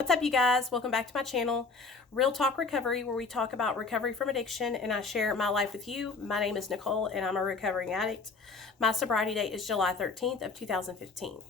What's up, you guys? Welcome back to my channel, Real Talk Recovery, where we talk about recovery from addiction and I share my life with you. My name is Nicole and I'm a recovering addict. My sobriety date is July 13th of 2015.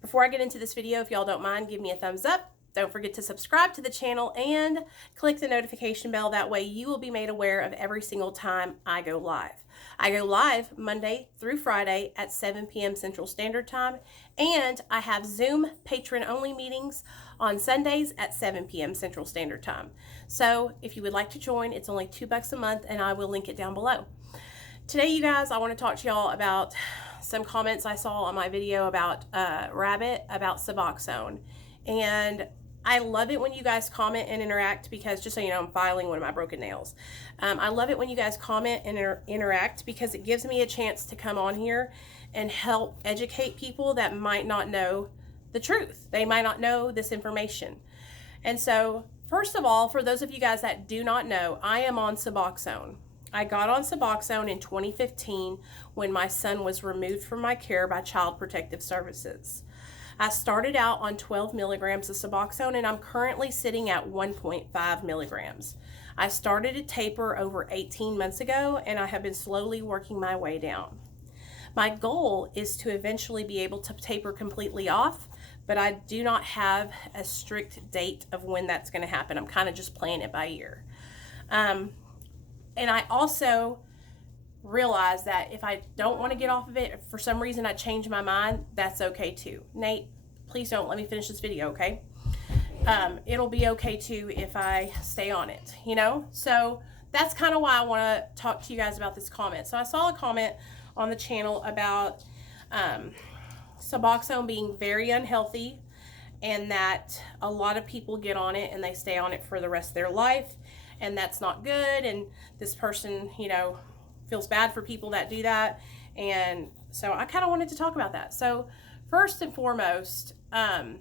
Before I get into this video, if y'all don't mind, give me a thumbs up. Don't forget to subscribe to the channel and click the notification bell. That way you will be made aware of every single time I go live. I go live Monday through Friday at 7 p.m. Central Standard Time, and I have Zoom patron-only meetings on Sundays at 7 p.m. Central Standard Time. So if you would like to join, it's only $2 a month, and I will link it down below. Today, you guys, I want to talk to y'all about some comments I saw on my video about Rabbit, about Suboxone. And I love it when you guys comment and interact because, just so you know, I'm filing one of my broken nails. I love it when you guys comment and interact because it gives me a chance to come on here and help educate people that might not know the truth. They might not know this information. And so, first of all, for those of you guys that do not know, I am on Suboxone. I got on Suboxone in 2015 when my son was removed from my care by Child Protective Services. I started out on 12 milligrams of Suboxone and I'm currently sitting at 1.5 milligrams. I started a taper over 18 months ago and I have been slowly working my way down. My goal is to eventually be able to taper completely off, but I do not have a strict date of when that's going to happen. I'm kind of just playing it by ear. And I also realize that if I don't want to get off of it, if for some reason I change my mind, that's okay too. Nate, please don't let me finish this video, okay? It'll be okay too if I stay on it, you know? So that's kind of why I want to talk to you guys about this comment. So I saw a comment on the channel about Suboxone being very unhealthy and that a lot of people get on it and they stay on it for the rest of their life, and that's not good, and this person, you know, feels bad for people that do that. And so I kind of wanted to talk about that. So first and foremost, and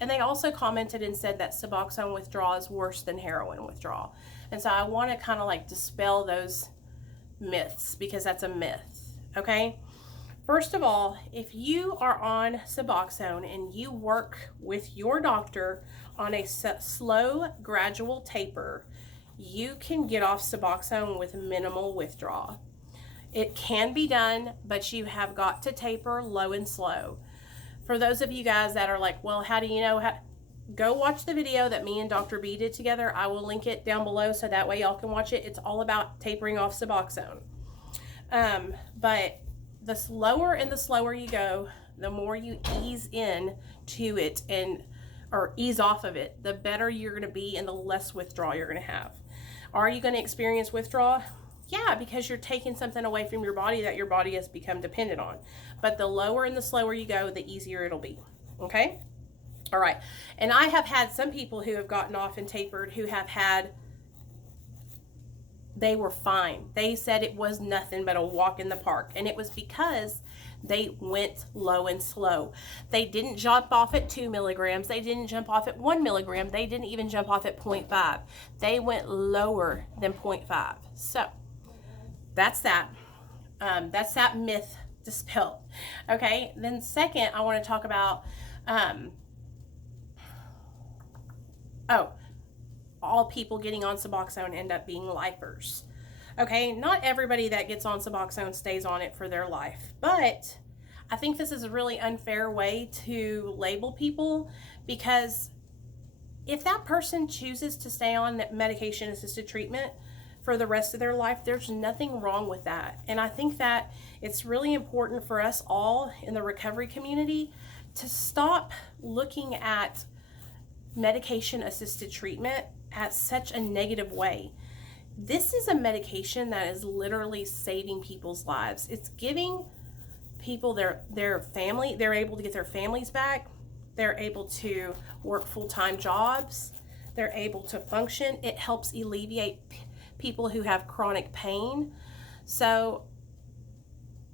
they also commented and said that Suboxone withdrawal is worse than heroin withdrawal. And so I want to kind of like dispel those myths because that's a myth, okay? First of all, if you are on Suboxone and you work with your doctor on a slow, gradual taper, you can get off Suboxone with minimal withdrawal. It can be done, but you have got to taper low and slow. For those of you guys that are like, well, how do you know? Go watch the video that me and Dr. B did together. I will link it down below so that way y'all can watch it. It's all about tapering off Suboxone. But the slower and the slower you go, the more you ease in to it or ease off of it, the better you're going to be and the less withdrawal you're going to have. Are you going to experience withdrawal? Yeah, because you're taking something away from your body that your body has become dependent on. But the lower and the slower you go, the easier it'll be. Okay? All right. And I have had some people who have gotten off and tapered who have they were fine. They said it was nothing but a walk in the park. And it was because they went low and slow. They didn't jump off at 2 milligrams. They didn't jump off at 1 milligram. They didn't even jump off at 0.5. They went lower than 0.5. So that's that. That's that myth dispelled. Okay. Then second, I want to talk about, all people getting on Suboxone end up being lifers. Okay, not everybody that gets on Suboxone stays on it for their life, but I think this is a really unfair way to label people because if that person chooses to stay on medication-assisted treatment for the rest of their life, there's nothing wrong with that. And I think that it's really important for us all in the recovery community to stop looking at medication-assisted treatment at such a negative way. This is a medication that is literally saving people's lives. It's giving people their family, they're able to get their families back. They're able to work full-time jobs. They're able to function. It helps alleviate people who have chronic pain. So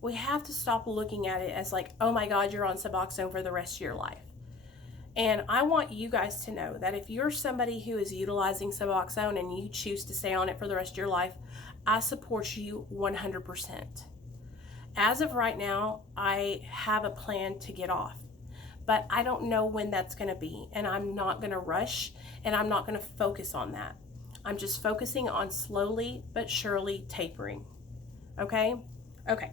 we have to stop looking at it as like, oh my God, you're on Suboxone for the rest of your life. And I want you guys to know that if you're somebody who is utilizing Suboxone and you choose to stay on it for the rest of your life, I support you 100%. As of right now, I have a plan to get off. but I don't know when that's going to be, and I'm not going to rush, and I'm not going to focus on that. I'm just focusing on slowly but surely tapering. Okay? Okay.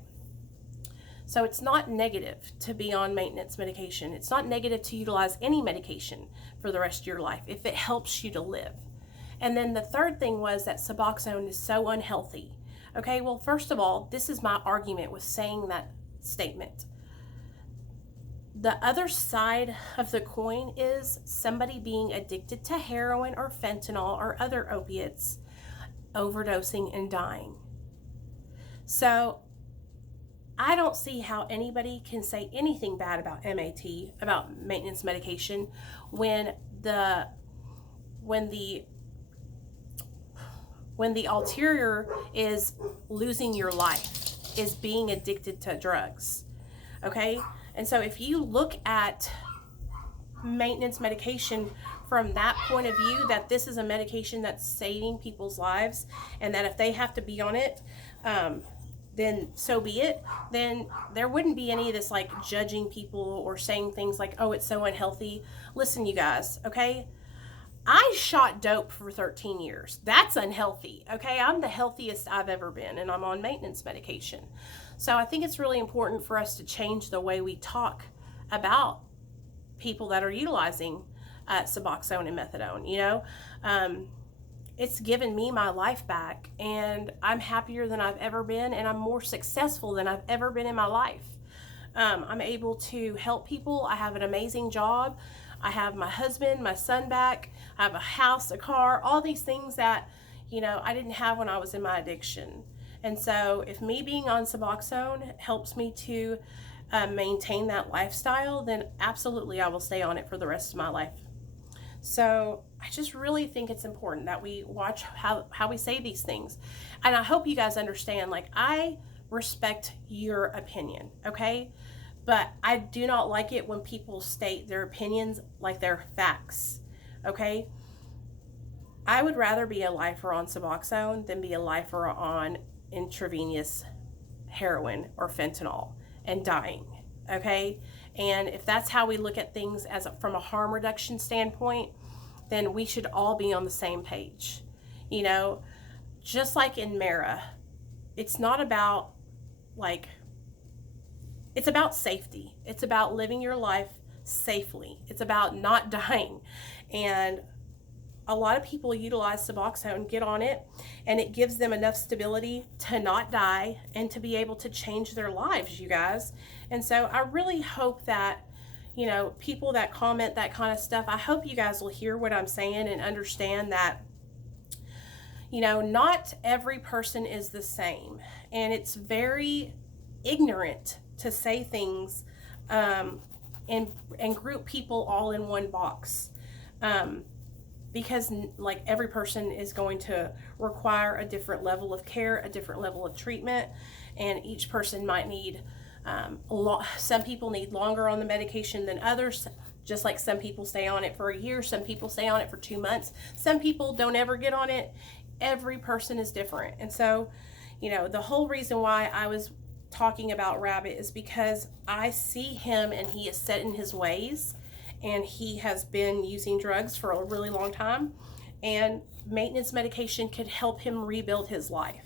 So it's not negative to be on maintenance medication. It's not negative to utilize any medication for the rest of your life if it helps you to live. And then the third thing was that Suboxone is so unhealthy. Okay, well, first of all, this is my argument with saying that statement. The other side of the coin is somebody being addicted to heroin or fentanyl or other opiates, overdosing and dying. So I don't see how anybody can say anything bad about MAT, about maintenance medication, when the ulterior is losing your life, is being addicted to drugs. Okay? And so if you look at maintenance medication from that point of view, that this is a medication that's saving people's lives, and that if they have to be on it, then so be it, then there wouldn't be any of this like judging people or saying things like, oh, it's so unhealthy. Listen, you guys, okay? I shot dope for 13 years. That's unhealthy, okay? I'm the healthiest I've ever been, and I'm on maintenance medication. So I think it's really important for us to change the way we talk about people that are utilizing Suboxone and Methadone, you know? It's given me my life back, and I'm happier than I've ever been, and I'm more successful than I've ever been in my life. I'm able to help people. I have an amazing job. I have my husband, my son back. I have a house, a car, all these things that, you know, I didn't have when I was in my addiction. And so if me being on Suboxone helps me to maintain that lifestyle, then absolutely I will stay on it for the rest of my life. So I just really think it's important that we watch how we say these things. And I hope you guys understand, like, I respect your opinion, okay? But I do not like it when people state their opinions like they're facts, okay? I would rather be a lifer on Suboxone than be a lifer on intravenous heroin or fentanyl and dying, okay? And if that's how we look at things from a harm reduction standpoint, then we should all be on the same page. You know, just like in Mara, it's not about it's about safety. It's about living your life safely. It's about not dying. And a lot of people utilize Suboxone, get on it, and it gives them enough stability to not die and to be able to change their lives, you guys. And so I really hope that, you know, people that comment that kind of stuff, I hope you guys will hear what I'm saying and understand that, you know, not every person is the same. And it's very ignorant to say things and group people all in one box. Because like every person is going to require a different level of care, a different level of treatment, and each person might need some people need longer on the medication than others, just like some people stay on it for a year, some people stay on it for 2 months, some people don't ever get on it. Every person is different. And so, you know, the whole reason why I was talking about Rabbit is because I see him and he is set in his ways, and he has been using drugs for a really long time, and maintenance medication could help him rebuild his life.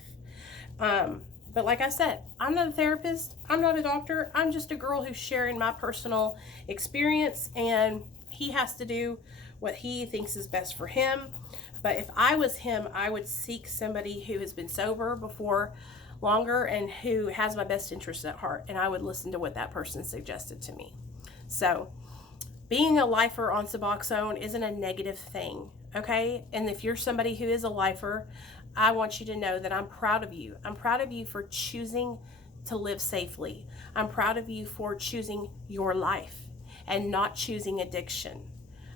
But like I said, I'm not a therapist, I'm not a doctor, I'm just a girl who's sharing my personal experience, and he has to do what he thinks is best for him. But if I was him, I would seek somebody who has been sober before longer and who has my best interests at heart, and I would listen to what that person suggested to me. So being a lifer on Suboxone isn't a negative thing, okay? And if you're somebody who is a lifer, I want you to know that I'm proud of you. I'm proud of you for choosing to live safely. I'm proud of you for choosing your life and not choosing addiction,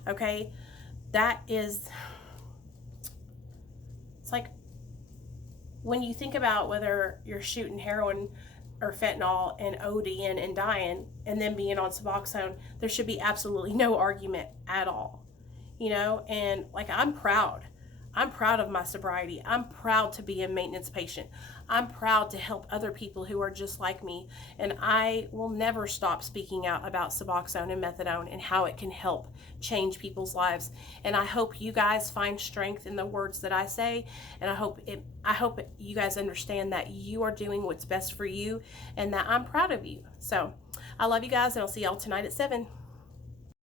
okay? It's like when you think about whether you're shooting heroin or fentanyl and ODing and dying and then being on Suboxone, there should be absolutely no argument at all, you know? And like, I'm proud I'm proud of my sobriety. I'm proud to be a maintenance patient. I'm proud to help other people who are just like me. And I will never stop speaking out about Suboxone and Methadone and how it can help change people's lives. And I hope you guys find strength in the words that I say. And I hope you guys understand that you are doing what's best for you and that I'm proud of you. So I love you guys, and I'll see y'all tonight at 7.